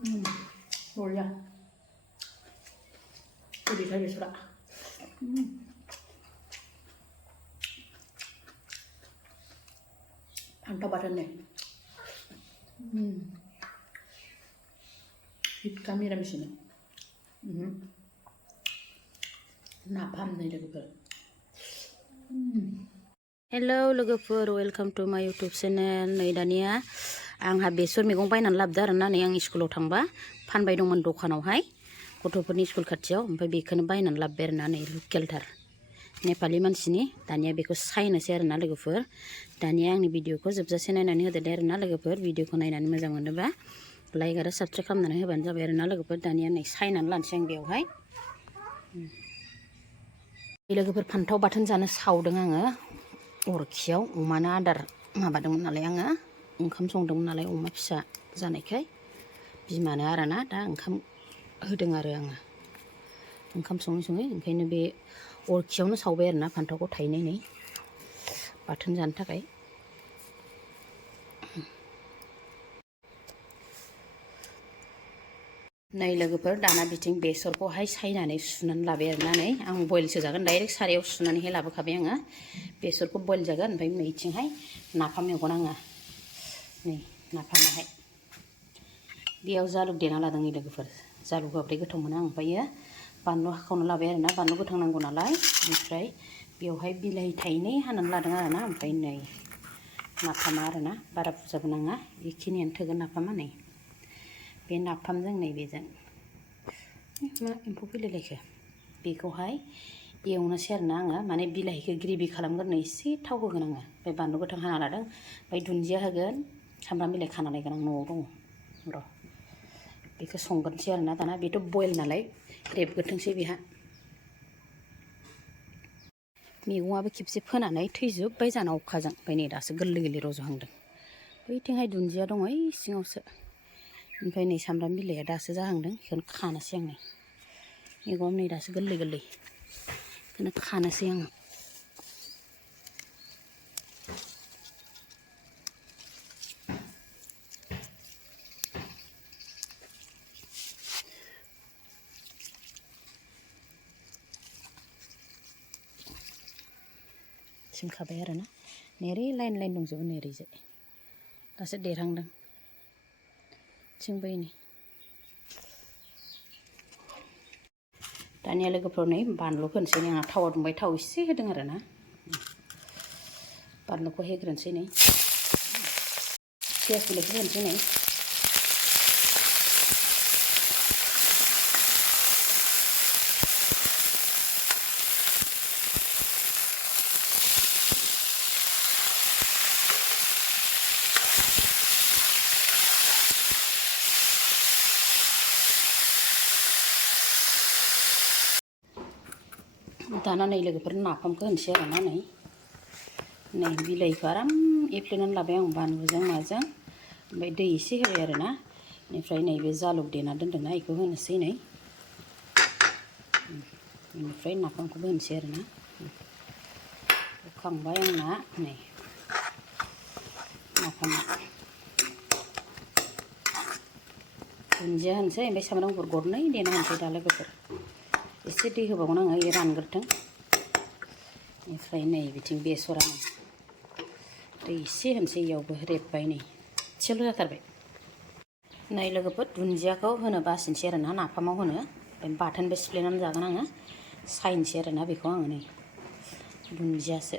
बरिया गोदैथार बेसरा फान्थाव बाथोन नै हिटका मिरामिसनो नाफाम नै लोगोफोर हेलौ लोगोफोर वेलकाम टू माय यूट्यूब चेनेल नै दानिया आंहा बेसर मैगं बायनानै लाबोदो आरोना नै आं स्कुलाव थांबा फानबाय दंमोन दखानावहाय गथ'फोरनि स्कुल खाथियाव ओमफ्राय बेखौनो बायनानै लाबोबाय आरोना नै लकेलथार नेपालि मानसिनि दानिया बेखौ सायनोसै आरोना लोगोफोर दानिया आंनि भिडिअखौ जोबजासे नायनानै होदो दे आरोना लोगोफोर भिडिअखौ नायनानै मोजां मोनोबा लाइक आरो साबस्क्राइब खालामनानै होबानो जाबाय आरोना लोगोफोर दानिया नै सायनानै लानोसै आं बेवहाय लोगोफोर फान्थाव बाथोन जानो सावदों आङो अरखियाव अमानो आदार माबादोंमोन नालाय आङो ओंखाम संदोंमोन नालाय अमा फिसा जानायखाय बिमानो आरोना दा ओंखाम होदों आरो आङो ओंखाम सङै सङै ओंखायनो बे अरखियावनो सावबाय आरोना फान्थावखौ थायनै बाथोन जानो थाखाय नै लोगोफोर दाना बिथिं बेसरखौहाय सायनानै सुनानै लाबाय आरोना नै आं बयलसो जागोन डाइरेक्ट सारायाव सुनानैहाय लाबोखाबाय आङो बेसरखौ बयल जागोन ओमफ्राय नैथिंहाय नाफाम एवगोन आङो नै नाफामाहाय बेयाव जालुक देना लादों नै लोगोफोर जालुक होबाथाय गोथाव मोनो आं ओमफ्रायो बानलु हाखावना लाबाय आरोना बानलु गोथां नांगौ नालाय ओमफ्राय बेवहाय बिलाइ थाइनै हानानै लादों आरोना ओमफ्राय नै नाफामा आरोना बारा बुरजाबो नाङा बेखिनियानो थोगोन नाफामा नै बे नाफामजों नै बेजों मा एम्फौ फैलायलायखो बेखौहाय एवनोसै आरोना आङो माने बिलाइखौ ग्रेभि खालामग्रोनो एसे थाव होगोन आङो ओमफ्राय बानलु गोथां हाना लादों ओमफ्राय दुन्दिया होगोन सामब्राम बिलाइ खाना लायगोन आं न'आव दङ र' बेखौ संग्रोनोसै आरोना दाना बेथ' बयल नालाय रेबग्रोथोंसै बेहा मैगङाबो खेबसे फोनानै थैजोब्बाय जाना अखाजों ओमफ्राय नै दासो गोरलै गोरलै रज'हांदों बैथिंहाय दुन्दिया दङ ओइ सिङावसो ओमफ्राय नै सामब्राम बिलाइया दासो जाहांदों बेखौनो खानोसै आं नै मैगङाव नै दासो गोरलै गोरलै बेखौनो खानोसै आङो सिमखाबाय आरोना नेरै लाइन लाइन दंजोबो नेरैजाय दासो देरहांदों थिंबो नै दानिया लोगोफोर नै बानलु होनोसै आंहा थावा दुंबाय थाव एसे होदों आरोना बानलुखौ होग्रोनोसै नै पियास बिलाइखौ होनोसै नै दाना नै लोगोफोर नाफामखौ होनोसै आरोना नै बिलाइखौ आराम एफ्लेनानै लाबाय आं बानलुजों माजों ओमफ्राय दै एसे होबाय आरोना बेनिफ्राय नैबे जालुक देना दोनदोंना बेखौ होनोसै नै बेनिफ्राय नाफामखौबो होनोसै आरोना होखांबाय आंना नै नाफामा दुन्दिया होनोसै ओमफ्राय सामब्राम गुफुर गरनै देना होनोसै दा लोगोफोर एसे दै होबावगोन आङो बे रानग्रोथों बेनिफ्राय नै बिथिं बेसरा दै एसे होनोसै इयावबो रेबबाय नै एसेल' जाथारबाय नै लोगोफोर दुन्दियाखौ होनो बासिनोसै आरोना नाफामाव होनो ओमफ्राय बाथोनबो सिफ्लेनानै जागोन आङो सायनोसै आरोना बेखौ आङो नै दुन्दियासो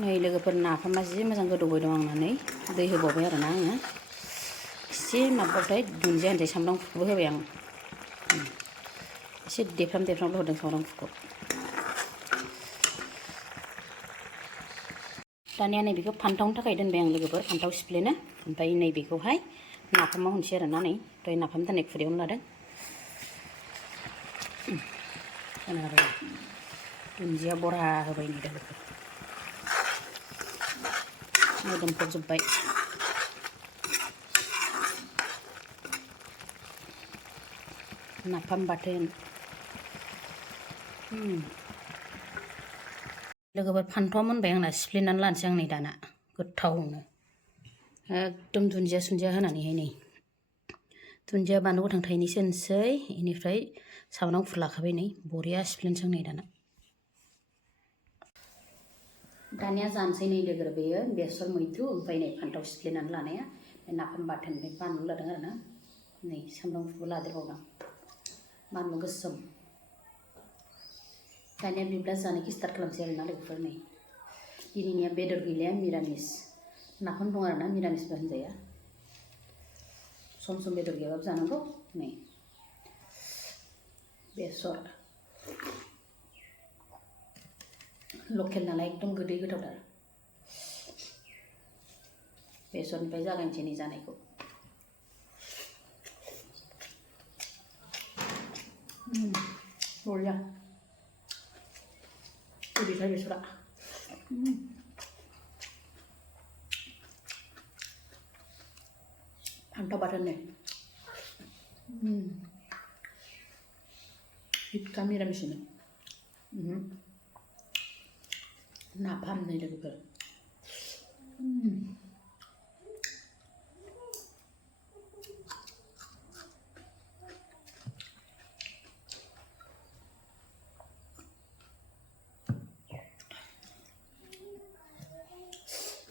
नै लोगोफोर नाफामा जि मोजां गोदौबाय दं आंना नै दै होबावबाय आरोना आङो एसे माबाबाथाय दुन्दिया होनोसै सामब्राम गुफुरबो होबाय आं एसे देफ्रामल' होदों सामब्राम गुफुरखौ दानिया नैबेखौ फान्थावनि थाखाय दोनबाय आं लोगोफोर फान्थाव सिफ्लेनो ओमफ्राय नैबेखौहाय नाफामाव होनोसै आरोना नै ओमफ्राय नाफाम दोननाय खुरैयावनो लादों होना होबाय दुन्दिया बरा होबाय नै लोगोफोर मोदोमफबजोब्बाय नाफाम बाथोन लोगोफोर फान्थावा मोनबाय आंना सिफ्लेनानै लानोसै आं नै दाना गोथावनो एकदम दुन्दिया सुन्दिया होनानैहाय नै दुन्दिया बानलु गोथां थाइनैसो होनोसै बेनिफ्राय सामब्राम गुफुर लाखाबाय नै बरिया सिफ्लेनोसै नै दाना दानिया जानोसै नै लोगो बेयो बेसर मैद्रु ओमफ्राय नै फान्थाव सिफ्लेनानै लानाया नाफाम बाथोन ओमफ्राय बानलु लादों आरो ना नै सामब्राम गुफुर लादेरबावदों बानलु गोसोम दानिया बिब्ला जानायखौ स्टार्ट खालामसै आरोना लोगोफोर नै दिनैनिया बेदर गैलाया मिरामिस नाफाम दं आरोना मिरामिसबो होनजाया सम सम बेदर गैयाबाबो जानांगौ नै बेसर लकेल नालाय एकदम गोदै गोथावथार बेसरनिफ्राय जागायनोसै नै जानायखौ बरिया गोदैथार बेसरा फान्थाव बाथोन नै हिटखा मिरामिसनो नाफाम नै लोगोफोर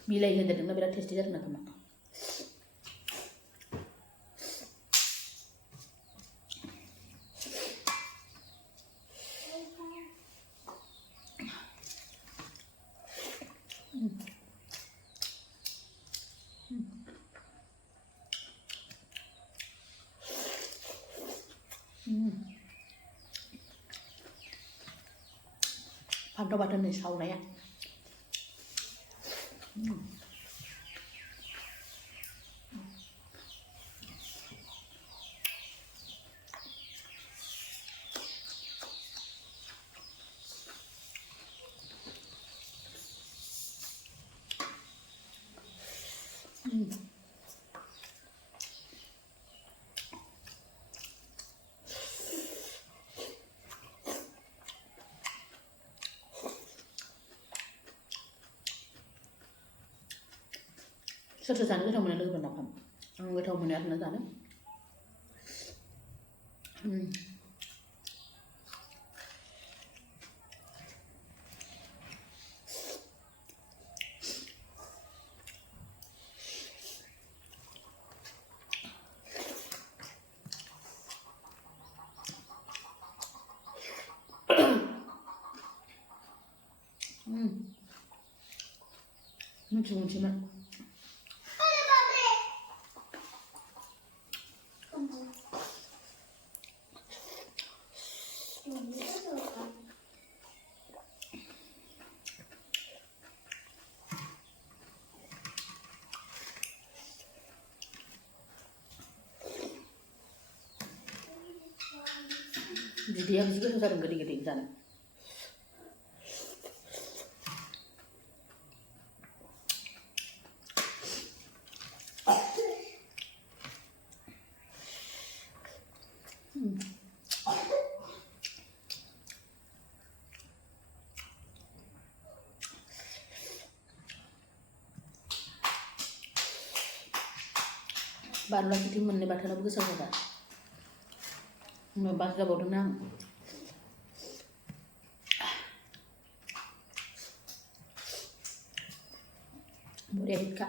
बिलाइ होदेरदोंना बिराद टेस्टि जादों नाफामा फान्थाव बाथोन नै सावनाया सोर सोर जानो गोथाव मोनो लोगोफोर नाफाम आं गोथाव मोनो आरोना जानो मोनसेमोन बिदैया बिदि गोथाव जादों गोदै गोदै जानो बानलुआ बिदि मोननै बाथोनाबो गोसा जाबाय उनाव बास जाबावदोंना आं बरिया हिटखा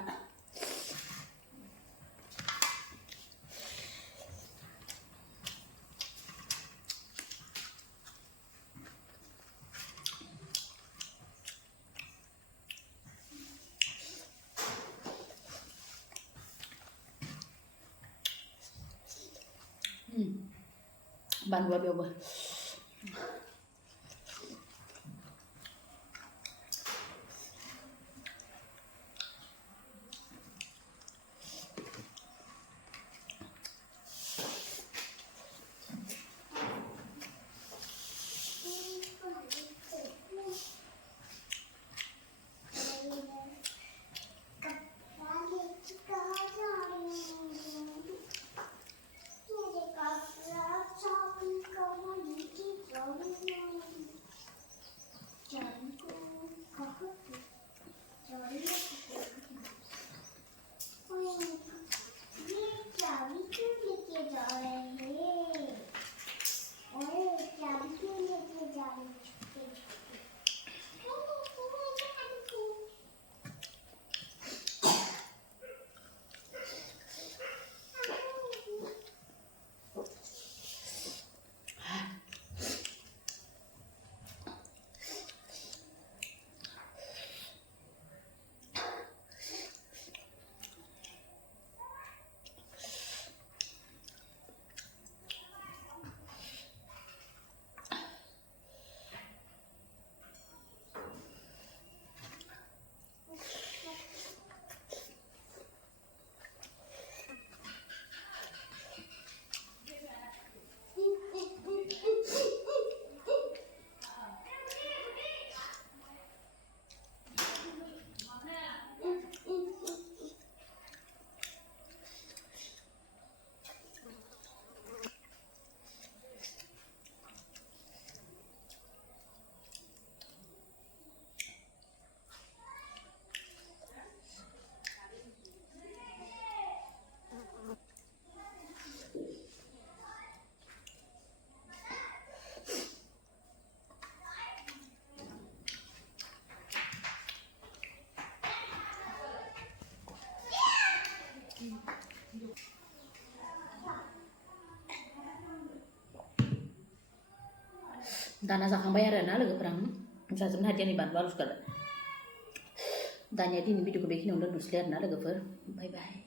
बानलुआ बेयावबो दाना जाखांबाय आरो ना लोगोफोर आं जाजोबनो हादिया नै बानलु आलुखौ दानिया दिनै भिडिअखौ बेखिनियावनो दोनथ'सै आरो ना लोगोफोर बाय बाय